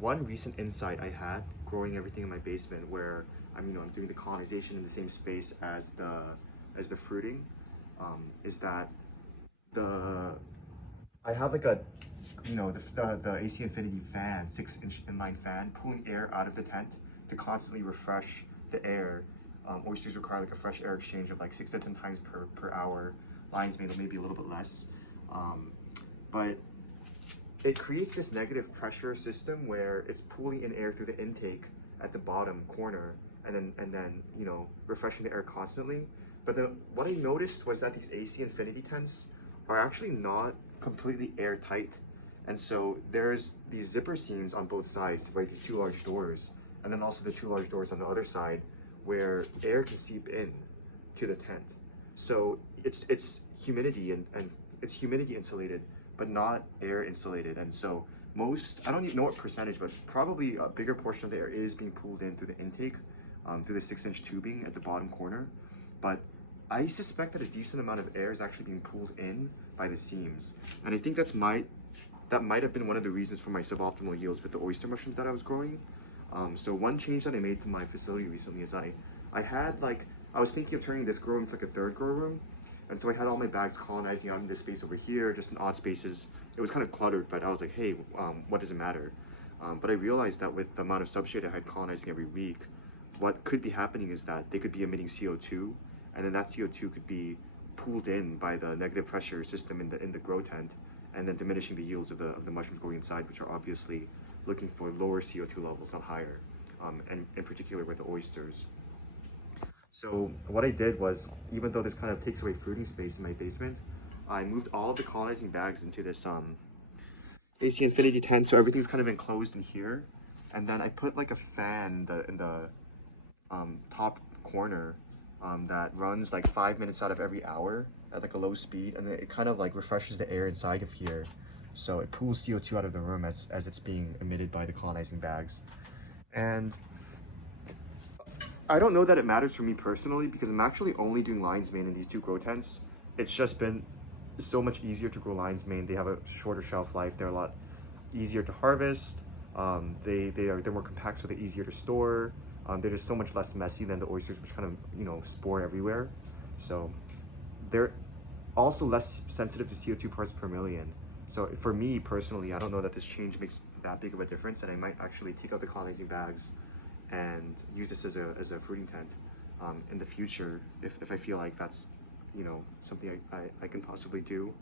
One recent insight I had growing everything in my basement, where I'm doing the colonization in the same space as the fruiting, is that the I have like a the AC Infinity fan, 6-inch inline fan, pulling air out of the tent to constantly refresh the air. Oysters require like a fresh air exchange of like 6 to 10 times per hour. Lion's mane maybe a little bit less, but it creates this negative pressure system where it's pulling in air through the intake at the bottom corner, and then refreshing the air constantly. But what I noticed was that these AC Infinity tents are actually not completely airtight, and so there's these zipper seams on both sides, right? These two large doors, and then also the two large doors on the other side, where air can seep in to the tent. So it's humidity and it's humidity insulated, but not air insulated. And so I don't even know what percentage, but probably a bigger portion of the air is being pulled in through the intake, through the 6-inch tubing at the bottom corner. But I suspect that a decent amount of air is actually being pulled in by the seams. And I think that might have been one of the reasons for my suboptimal yields with the oyster mushrooms that I was growing. So one change that I made to my facility recently is I was thinking of turning this grow room into like a third grow room. And so I had all my bags colonizing out in this space over here, just in odd spaces. It was kind of cluttered, but I was like, hey, what does it matter? But I realized that with the amount of substrate I had colonizing every week, what could be happening is that they could be emitting CO2, and then that CO2 could be pulled in by the negative pressure system in the grow tent, and then diminishing the yields of the mushrooms going inside, which are obviously looking for lower CO2 levels, not higher, and in particular with the oysters. So what I did was, even though this kind of takes away fruiting space in my basement, I moved all of the colonizing bags into this AC Infinity tent, so everything's kind of enclosed in here. And then I put like a fan in the top corner that runs like 5 minutes out of every hour at like a low speed, and it kind of like refreshes the air inside of here. So it pulls CO2 out of the room as it's being emitted by the colonizing bags. And I don't know that it matters for me personally, because I'm actually only doing lion's mane in these two grow tents. It's just been so much easier to grow lion's mane. They have a shorter shelf life. They're a lot easier to harvest. They're more compact, so they're easier to store. They're just so much less messy than the oysters, which kind of spore everywhere. So they're also less sensitive to CO2 parts per million. So for me personally, I don't know that this change makes that big of a difference, and I might actually take out the colonizing bags and use this as a fruiting tent in the future if I feel like that's something I can possibly do.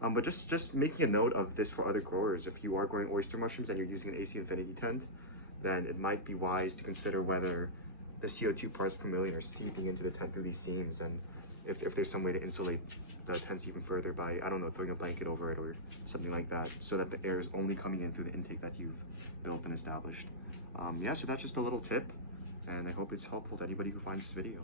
But just making a note of this for other growers. If you are growing oyster mushrooms and you're using an AC Infinity tent, then it might be wise to consider whether the CO2 parts per million are seeping into the tent through these seams, and if there's some way to insulate the tents even further by, I don't know, throwing a blanket over it or something like that, so that the air is only coming in through the intake that you've built and established. Yeah, so that's just a little tip, and I hope it's helpful to anybody who finds this video.